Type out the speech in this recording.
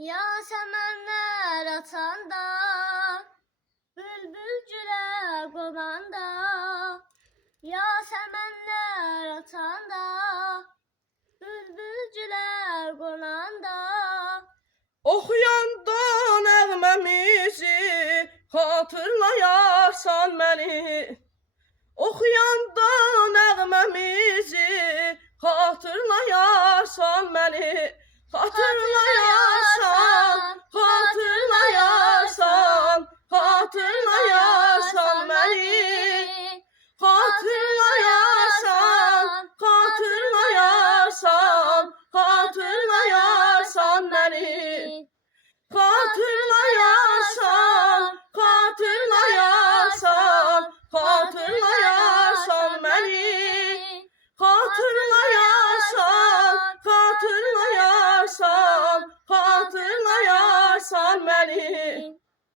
Yasemenler atanda, bülbülcüle qonanda. Yasemenler atanda, bülbülcüle qonanda. Oxuyanda nəğməmizi xatırlayarsan məni. Oxuyanda nəğməmizi xatırlayarsan məni. Xatırlayarsan, xatırlayarsan, xatırlayarsan məni. Xatırlayarsan, xatırlayarsan, xatırlayarsan məni. Xatırlayarsan, xatırlayarsan, xatırlayarsan məni. Xatırlayarsan, xatırlayarsan, xatırlayarsan məni.